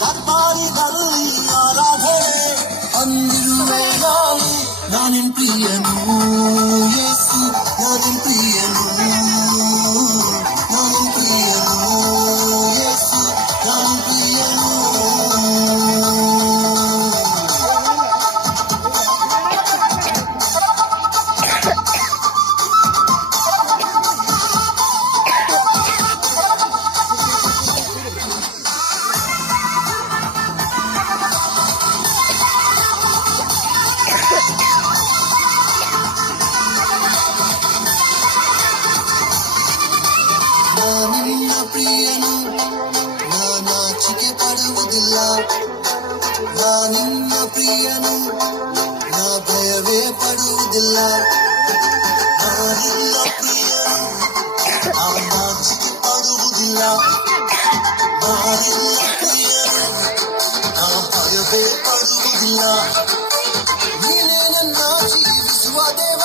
ದರ್ಬಾರಿದಲ್ಲಿ ಆರಾಧನೆ ಅಂದಿರುವೆ ನಾನಿನ್ ಪ್ರಿಯನು ಯೇಸು ನಾನಿನ್ ಪ್ರಿಯನು ನಾನಿನ್ ಪ್ರಿಯನು ಯೇಸು ನಾನಿನ್ ಪ್ರಿಯನು ನಿನ್ನ ಪ್ರಿಯನು ನಾಚಿಕೆ ಪಡುವುದಿಲ್ಲ ನಿನ್ನ ಪ್ರಿಯನು ಭಯವೇ ಪಡುವುದಿಲ್ಲ ನಿನ್ನ ಪ್ರಿಯನು ನಾಚಿಕೆ ಪಡುವುದಿಲ್ಲ ನಿನ್ನ ಪ್ರಿಯನು ಭಯವೇ ಪಡುವುದಿಲ್ಲ ನೀನೇ ನನ್ನ ಜೀವಿಸುವ ದೇವ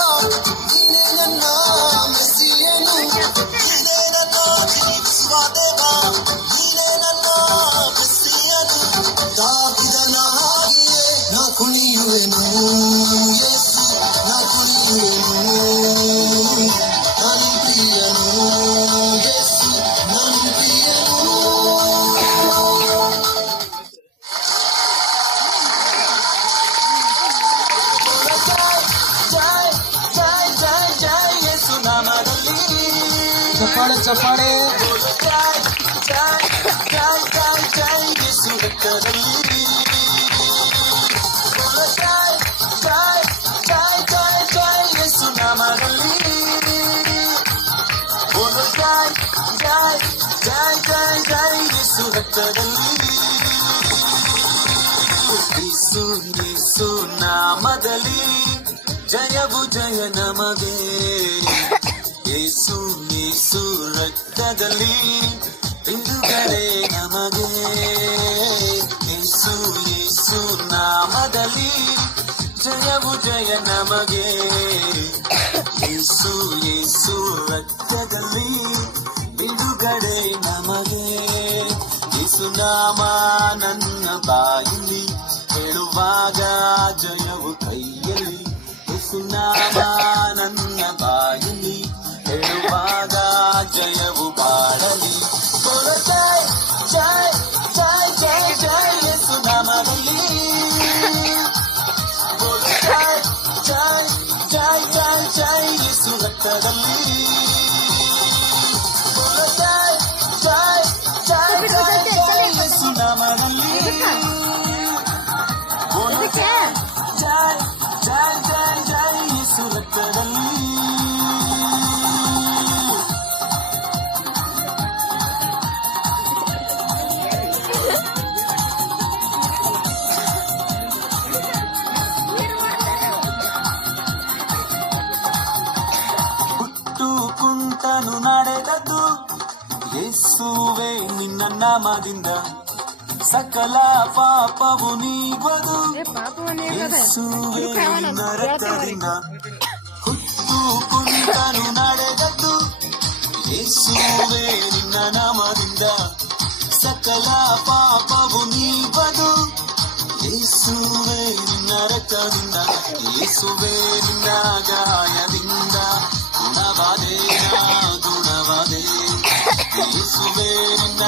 ನೀನೇ ನನ್ನ ಮೆಸ್ಸಿಯನು ನೀನೇ ನನ್ನ ಜೀವಿಸುವ ದೇವ ನೀನೇ ನನ್ನ ಮೆಸ್ಸಿಯನು ದಾವಿದನ ಹಾಗೆಯೇ ನಾ ಕುಣಿಯುವೆನು ಯೇಸು ನಾ ಕುಣಿಯುವೆನು ನಾನಿನ್ ಪ್ರಿಯನು ಯೇಸು ನಾನಿನ್ ಪ್ರಿಯನು ಚಪ್ಪಾಳೆ ಚಪ್ಪಾಳೆ ಯೇಸು ರಕ್ತದಲ್ಲಿ ಯೇಸು ನಾಮದಲ್ಲಿ ಯೇಸು ರಕ್ತದಲ್ಲಿ ಯೇಸು ಯೇಸು ನಾಮದಲ್ಲಿ ಜಯವು ಜಯ ನಮಗೆ ಯೇಸು ಯೇಸು ರಕ್ತದಲ್ಲಿ ಬಿಡುಗಡೆ ನಮಗೆ ಯೇಸು ಯೇಸು ನಾಮದಲ್ಲಿ ಜಯವು ಜಯ ನಮಗೆ ಯೇಸು ಯೇಸು ರಕ್ತದಲ್ಲಿ ಬಿಡುಗಡೆ ನಮಗೆ ಯೇಸು ನಾಮ ನನ್ನ ಬಾಯಲ್ಲಿ ಹೇಳುವಾಗ ಜಯವು ಕೈಯಲ್ಲಿ ಯೇಸು ನಾಮ ನನ್ನ ಬಾಯಲ್ಲಿ ಹೇಳುವಾಗ ಜಯವು ಬಾಳಲಿ ಜಯ ಜಯ ಜಯ ಜಯ ಜಯ ಯೇಸು ನಾಮದಲ್ಲಿ ಜಯ ಜಯ ಜಯ ಜಯ ಜಯ ಯೇಸು ರಕ್ತದಲ್ಲಿ ಜಯ ಜಯ ಜಯ ಜಯ ಜಯ ಯೇಸು ನಾಮದಲ್ಲಿ ಜಯ ಜಯ ಜಯ ಜಯ ಯೇಸು ರಕ್ತದಲ್ಲಿ ಕುಂಟನು ನಡೆದದ್ದು ಯೇಸುವೆ ನಿನ್ನ ನಾಮದಿಂದ ಸಕಲ ಪಾಪವು ನೀಗುವುದು ಯೇಸುವೆ ನಿನ್ನ ರಕ್ತದಿಂದ ಹುಟ್ಟು ಕುಂಟನು ನಡೆದದ್ದು ಯೇಸುವೆ ನಿನ್ನ ನಾಮದಿಂದ ಸಕಲ ಪಾಪವು ನೀಗುವುದು ಯೇಸುವೆ ನಿನ್ನ ರಕ್ತದಿಂದ ಯೇಸುವೆ ನಿನ್ನ ಗಾಯದಿಂದ ಗುಣವಾದೆ ಯೇಸುವೆ ನಿನ್ನ